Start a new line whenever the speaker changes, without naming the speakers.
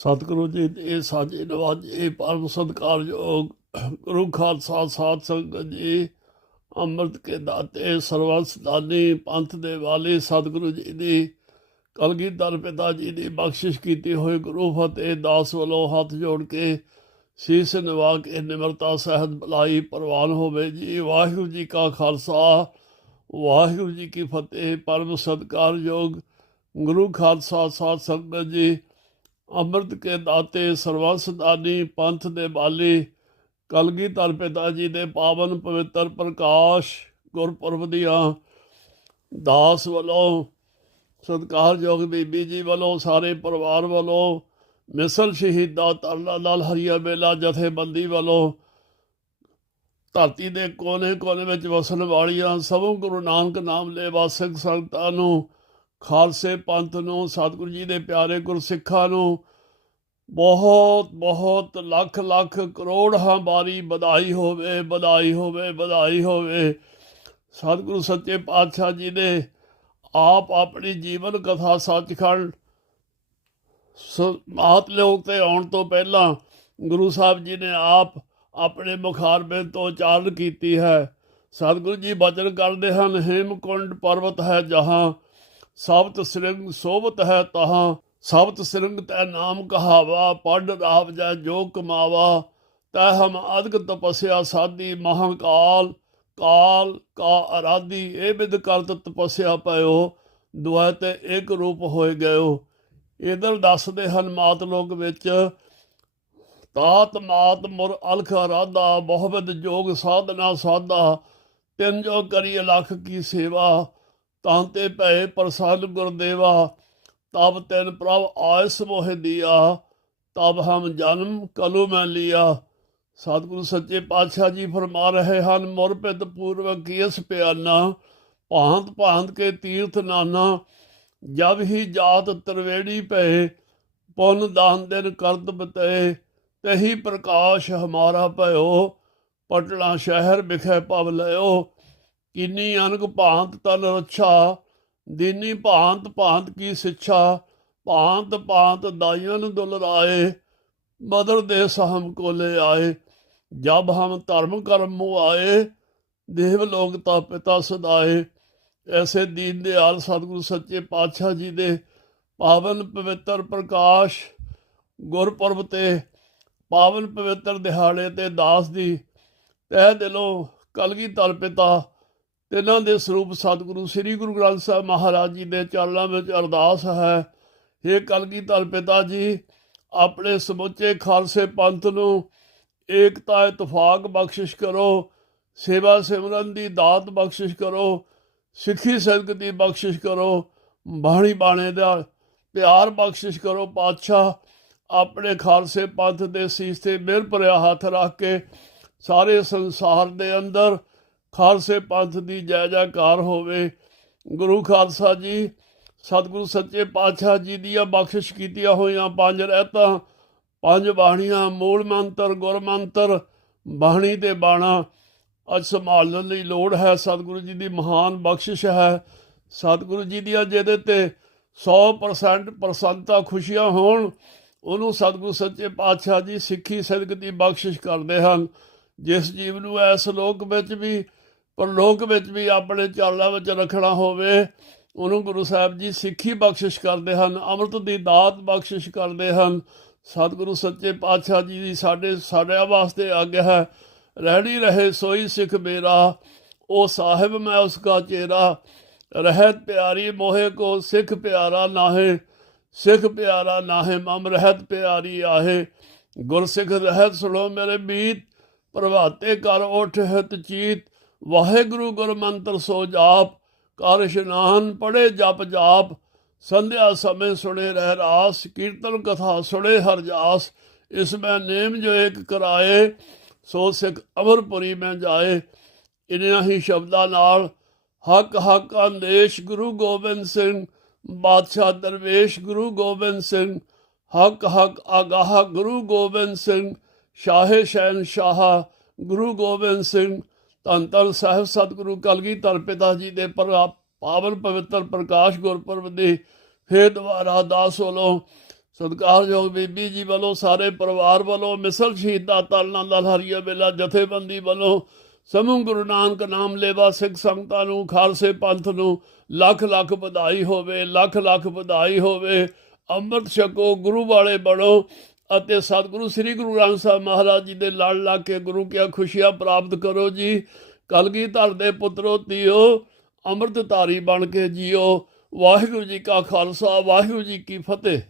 ਸਤਿਗੁਰੂ ਜੀ ਦੇ ਸਾਜੇ ਨਵਾਜੇ ਪਰਮ ਸਤਿਕਾਰਯੋਗ ਗੁਰੂ ਖਾਲਸਾ ਸਾਧ ਸੰਗਤ ਜੀ, ਅੰਮ੍ਰਿਤ ਕੇ ਦਾਤੇ, ਸਰਵੰਸ ਦਾਨੀ, ਪੰਥ ਦੇ ਵਾਲੇ, ਸਤਿਗੁਰੂ ਜੀ ਦੀ ਕਲਗੀਧਰ ਪਿਤਾ ਜੀ ਦੀ ਬਖਸ਼ਿਸ਼ ਕੀਤੀ ਹੋਈ ਗੁਰੂ ਫਤਿਹ ਦਾਸ ਵੱਲੋਂ ਹੱਥ ਜੋੜ ਕੇ ਸੀਸ ਨਿਵਾ ਕੇ ਨਿਮਰਤਾ ਸਹਿਤ ਬੁਲਾਈ ਪ੍ਰਵਾਨ ਹੋਵੇ ਜੀ। ਵਾਹਿਗੁਰੂ ਜੀ ਕਾ ਖਾਲਸਾ, ਵਾਹਿਗੁਰੂ ਜੀ ਕੀ ਫਤਿਹ, ਪਰਮ ਸਤਿਕਾਰਯੋਗ ਗੁਰੂ ਖਾਲਸਾ ਸਾਧ ਸੰਗਤ ਜੀ। ਅੰਮ੍ਰਿਤ ਕੇ ਦਾਤੇ ਸਰਵੰਸਦਾਨੀ ਪੰਥ ਦੇ ਬਾਲੀ ਕਲਗੀਧਰ ਪਿਤਾ ਜੀ ਦੇ ਪਾਵਨ ਪਵਿੱਤਰ ਪ੍ਰਕਾਸ਼ ਗੁਰਪੁਰਬ ਦੀਆਂ ਦਾਸ ਵੱਲੋਂ ਸਤਿਕਾਰਯੋਗ ਬੀਬੀ ਜੀ ਵੱਲੋਂ, ਸਾਰੇ ਪਰਿਵਾਰ ਵੱਲੋਂ, ਮਿਸਲ ਸ਼ਹੀਦਾਂ ਤਰਲਾ ਲਾਲ ਹਰੀਆ ਮੇਲਾ ਜਥੇਬੰਦੀ ਵੱਲੋਂ, ਧਰਤੀ ਦੇ ਕੋਨੇ-ਕੋਨੇ ਵਿੱਚ ਵਸਣ ਵਾਲੀਆਂ ਸਭੋ ਗੁਰੂ ਨਾਨਕ ਨਾਮ ਲੈਵਾ ਸਿੱਖ ਸੰਗਤਾਂ ਨੂੰ ਖਾਲਸੇ ਪੰਥ ਨੂੰ, ਸਤਿਗੁਰੂ ਜੀ ਦੇ ਪਿਆਰੇ ਗੁਰਸਿੱਖਾਂ ਨੂੰ ਬਹੁਤ ਬਹੁਤ ਲੱਖ ਲੱਖ ਕਰੋੜ ਬਾਰੀ ਵਧਾਈ ਹੋਵੇ ਵਧਾਈ ਹੋਵੇ ਵਧਾਈ ਹੋਵੇ। ਸਤਿਗੁਰੂ ਸੱਚੇ ਪਾਤਸ਼ਾਹ ਜੀ ਨੇ ਆਪ ਆਪਣੀ ਜੀਵਨ ਕਥਾ ਸੱਚਖੰਡ ਮਾਤ ਲੋਕ ਤੇ ਆਉਣ ਤੋਂ ਪਹਿਲਾਂ ਗੁਰੂ ਸਾਹਿਬ ਜੀ ਨੇ ਆਪ ਆਪਣੇ ਮੁਖਾਰਬੇ ਤੋਂ ਉਚਾਰਨ ਕੀਤੀ ਹੈ। ਸਤਿਗੁਰੂ ਜੀ ਬਚਨ ਕਰਦੇ ਹਨ, ਹੇਮਕੁੰਡ ਪਰਬਤ ਹੈ ਜਹਾਂ। ਸਬਤ ਸ੍ਰਿੰਗ ਸੋਭਤ ਹੈ ਤਹਾਂ, ਸਬਤ ਸ੍ਰਿੰਗ ਤੈ ਨਾਮ ਕਹਾਵਾ ਪੜ ਰਾਵ ਜੈ ਜੋ ਕਮਾਵਾ। ਤੈ ਹਮ ਅਦਕ ਤਪਸਿਆ ਸਾਧੀ ਮਹਾਕਾਲ ਕਾਲ ਕਾ ਅਰਾਧੀ, ਇਹ ਬਿਦ ਕਰਤ ਤਪਸਿਆ ਪਇਓ ਦੁਆ ਤੇ ਇੱਕ ਰੂਪ ਹੋਏ ਗਇਓ। ਇਧਰ ਦੱਸਦੇ ਹਨ ਮਾਤ ਲੋਕ ਵਿੱਚ, ਤਾਤ ਮਾਤ ਮੁਰ ਅਲਖ ਅਰਾਧਾ ਬਹੁਵਿਦ ਜੋਗ ਸਾਧਨਾ ਸਾਧਾ, ਤਿੰਨ ਜੋ ਕਰੀ ਲੱਖ ਕੀ ਸੇਵਾ। ਤਾਂ ਤੇ ਭੈ ਪ੍ਰਸਾਦ ਗੁਰਦੇਵਾ ਤਬ ਤੈਨ ਪ੍ਰਭ ਆਇਸ ਮੋਹਿ ਦਿਆ, ਤਬ ਹਮ ਜਨਮ ਕਲੂ ਮੈਂ ਲਿਆ। ਸਤਿਗੁਰੂ ਸੱਚੇ ਪਾਤਸ਼ਾਹ ਜੀ ਫਰਮਾ ਰਹੇ ਹਨ ਮੁਰਪਿਤ ਪੂਰਵਕ ਕੀਸ ਪਿਆਨਾ, ਭਾਂਤ ਭਾਂਤ ਕੇ ਤੀਰਥ ਨਾਨਾ, ਜਬ ਹੀ ਜਾਤ ਤਰਵੇੜੀ ਪਏ ਪੁੰਨ ਦਾਨ ਦਿਨ ਕਰਤ ਬਤੇ ਤਹੀ ਪ੍ਰਕਾਸ਼ ਹਮਾਰਾ ਭਇਓ ਪਟਣਾ ਸ਼ਹਿਰ ਵਿਖੇ ਪਵ ਲਿਓ ਕਿੰਨੀ ਅਨਕ ਭਾਂਤ ਤਨ ਰੱਛਾ, ਦੀਨੀ ਭਾਂਤ ਭਾਂਤ ਕੀ ਸਿੱਛਾ, ਭਾਂਤ ਭਾਂਤ ਦਾਈਆਂ ਨੂੰ ਦੁਲਰਾਏ ਮਦਰ ਦੇ ਸਹਮ ਕੋਲੇ ਆਏ, ਜਬ ਹਮ ਧਰਮ ਕਰਮ ਮੂ ਆਏ, ਦੇਵ ਲੋਕ ਤਾ ਪਿਤਾ ਸਦਾਏ। ਐਸੇ ਦੀਨ ਦਿਆਲ ਸਤਿਗੁਰੂ ਸੱਚੇ ਪਾਤਸ਼ਾਹ ਜੀ ਦੇ ਪਾਵਨ ਪਵਿੱਤਰ ਪ੍ਰਕਾਸ਼, ਗੁਰਪੁਰਬ ਤੇ ਪਾਵਨ ਪਵਿੱਤਰ ਦਿਹਾੜੇ ਤੇ ਦਾਸ ਦੀ ਤਹਿ ਦਿਲੋਂ ਕਲਗੀ ਕਲਗੀਧਰ ਪਿਤਾ ਇਹਨਾਂ ਦੇ ਸਰੂਪ ਸਤਿਗੁਰੂ ਸ੍ਰੀ ਗੁਰੂ ਗ੍ਰੰਥ ਸਾਹਿਬ ਮਹਾਰਾਜ ਜੀ ਦੇ ਚਰਨਾਂ ਵਿੱਚ ਅਰਦਾਸ ਹੈ। हे ਕਲਗੀਧਰ ਪਿਤਾ ਜੀ, ਆਪਣੇ ਸਮੁੱਚੇ ਖਾਲਸੇ ਪੰਥ ਨੂੰ ਏਕਤਾ, ਇਤਫਾਕ ਬਖਸ਼ਿਸ਼ ਕਰੋ, ਸੇਵਾ ਸਿਮਰਨ ਦੀ ਦਾਤ ਬਖਸ਼ਿਸ਼ ਕਰੋ, ਸਿੱਖੀ ਸਦਕ ਦੀ ਬਖਸ਼ਿਸ਼ ਕਰੋ, ਬਾਣੀ ਬਾਣੇ ਦਾ ਪਿਆਰ ਬਖਸ਼ਿਸ਼ ਕਰੋ, ਪਾਤਸ਼ਾਹ ਆਪਣੇ ਖਾਲਸੇ ਪੰਥ ਦੇ ਸੀਸ ਤੇ ਮਿਹਰ ਭਰਿਆ ਹੱਥ ਰੱਖ ਕੇ ਸਾਰੇ ਸੰਸਾਰ ਦੇ ਅੰਦਰ ਖਾਲਸੇ ਪੰਥ ਦੀ ਜੈ ਜੈਕਾਰ ਹੋਵੇ। ਗੁਰੂ ਖਾਲਸਾ ਜੀ, ਸਤਿਗੁਰੂ ਸੱਚੇ ਪਾਤਸ਼ਾਹ ਜੀ ਦੀਆਂ ਬਖਸ਼ਿਸ਼ ਕੀਤੀਆਂ ਹੋਈਆਂ ਪੰਜ ਰਹਿਤਾਂ ਪੰਜ ਬਾਣੀਆਂ, ਮੂਲ ਮੰਤਰ, ਗੁਰ ਮੰਤਰ, ਬਾਣੀ ਤੇ ਬਾਣਾ ਅੱਜ ਸੰਭਾਲਣ ਲਈ ਲੋੜ ਹੈ। ਸਤਿਗੁਰੂ ਜੀ ਦੀ ਮਹਾਨ ਬਖਸ਼ਿਸ਼ ਹੈ। ਸਤਿਗੁਰੂ ਜੀ ਦੀਆਂ ਜਿਹਦੇ ਤੇ 100% ਪ੍ਰਸੰਨਤਾ ਖੁਸ਼ੀਆਂ ਹੋਣ, ਉਹਨੂੰ ਸਤਿਗੁਰੂ ਸੱਚੇ ਪਾਤਸ਼ਾਹ ਜੀ ਸਿੱਖੀ ਸਦਕ ਦੀ ਬਖਸ਼ਿਸ਼ ਕਰਦੇ ਹਨ। ਜਿਸ ਜੀਵ ਨੂੰ ਇਸ ਲੋਕ ਵਿੱਚ ਵੀ ਪਰ ਲੋਕ ਵਿੱਚ ਵੀ ਆਪਣੇ ਚਾਲਾਂ ਵਿੱਚ ਰੱਖਣਾ ਹੋਵੇ, ਉਹਨੂੰ ਗੁਰੂ ਸਾਹਿਬ ਜੀ ਸਿੱਖੀ ਬਖਸ਼ਿਸ਼ ਕਰਦੇ ਹਨ, ਅੰਮ੍ਰਿਤ ਦੀ ਦਾਤ ਬਖਸ਼ਿਸ਼ ਕਰਦੇ ਹਨ। ਸਤਿਗੁਰੂ ਸੱਚੇ ਪਾਤਸ਼ਾਹ ਜੀ ਦੀ ਸਾਡੇ ਸਾਡਿਆਂ ਵਾਸਤੇ ਆਗਿਆ ਹੈ। ਰਹਿਣੀ ਰਹੇ ਸੋਈ ਸਿੱਖ ਮੇਰਾ, ਉਹ ਸਾਹਿਬ ਮੈਂ ਉਸ ਦਾ ਚੇਰਾ। ਰਹਿਤ ਪਿਆਰੀ ਮੋਹੇ ਕੋ ਸਿੱਖ ਪਿਆਰਾ ਨਾਹੇ, ਸਿੱਖ ਪਿਆਰਾ ਨਾਹੇ, ਮਮ ਰਹਿਤ ਪਿਆਰੀ ਆਹੇ। ਗੁਰਸਿੱਖ ਰਹਿਤ ਸੁਣੋ ਮੇਰੇ ਬੀਤ ਪ੍ਰਭਾਤੇ ਕਰ ਉਠ ਹਿਤ ਚੀਤ। ਵਾਹਿਗੁਰੂ ਗੁਰ ਮੰਤਰ ਸੋ ਜਾਪ ਕਰ ਇਸ਼ਨਾਨ ਪੜੇ ਜਪ ਜਾਪ, ਸੰਧਿਆ ਸਮੇਂ ਸੁਣੇ ਰਹਿ ਰਾਸ, ਕੀਰਤਨ ਕਥਾ ਸੁਣੇ ਹਰ ਜਾਸ, ਇਸ ਮੈਂ ਨੇਮ ਜੋ ਇੱਕ ਕਰਾਏ, ਸੋ ਸਿੱਖ ਅਮਰਪੁਰੀ ਮੈਂ ਜਾਏ। ਇਨ੍ਹਾਂ ਹੀ ਸ਼ਬਦਾਂ ਨਾਲ ਹੱਕ ਹੱਕ ਅੰਦੇਸ਼ ਗੁਰੂ ਗੋਬਿੰਦ ਸਿੰਘ, ਬਾਦਸ਼ਾਹ ਦਰਵੇਸ਼ ਗੁਰੂ ਗੋਬਿੰਦ ਸਿੰਘ, ਹੱਕ ਹੱਕ ਆਗਾਹ ਗੁਰੂ ਗੋਬਿੰਦ ਸਿੰਘ, ਸ਼ਾਹੇ ਸ਼ਹਿਨਸ਼ਾਹ ਗੁਰੂ ਗੋਬਿੰਦ ਸਿੰਘ ਧੰਨ ਧੰਨ ਸਾਹਿਬ ਸਤਿਗੁਰੂ ਕਲਗੀਧਰ ਪਿਤਾ ਜੀ ਦੇ ਪਾਵਨ ਪਵਿੱਤਰ ਪ੍ਰਕਾਸ਼ ਗੁਰਪੁਰਬ ਦੀ ਫੇਰ ਦੁਆਰਾ ਦਾਸ ਵੱਲੋਂ ਸਤਿਕਾਰਯੋਗ ਬੀਬੀ ਜੀ ਵੱਲੋਂ ਸਾਰੇ ਪਰਿਵਾਰ ਵੱਲੋਂ ਮਿਸਲ ਸ਼ਹੀਦਾਂ ਤਲਨਾ ਦਾ ਹਰੀਆ ਵੇਲਾ ਜਥੇਬੰਦੀ ਵੱਲੋਂ ਸਮੂਹ ਗੁਰੂ ਨਾਨਕ ਨਾਮ ਲੇਵਾ ਸਿੱਖ ਸੰਗਤਾਂ ਨੂੰ, ਖਾਲਸੇ ਪੰਥ ਨੂੰ ਲੱਖ ਲੱਖ ਵਧਾਈ ਹੋਵੇ, ਲੱਖ ਲੱਖ ਵਧਾਈ ਹੋਵੇ। ਅੰਮ੍ਰਿਤ ਛਕੋ, ਗੁਰੂ ਵਾਲੇ ਬਣੋ। ਅਤੇ ਸਤਿਗੁਰੂ ਸ੍ਰੀ ਗੁਰੂ ਗ੍ਰੰਥ ਸਾਹਿਬ ਮਹਾਰਾਜ ਜੀ ਦੇ ਲੜ ਲਾ ਕੇ ਗੁਰੂ ਕੀਆਂ ਖੁਸ਼ੀਆਂ ਪ੍ਰਾਪਤ ਕਰੋ ਜੀ। ਕਲਗੀ ਧਰ ਦੇ ਪੁੱਤਰੋ ਤੀਓ ਅੰਮ੍ਰਿਤਧਾਰੀ ਬਣ ਕੇ ਜੀਓ। ਵਾਹਿਗੁਰੂ ਜੀ ਕਾ ਖਾਲਸਾ, ਵਾਹਿਗੁਰੂ ਜੀ ਕੀ ਫਤਿਹ।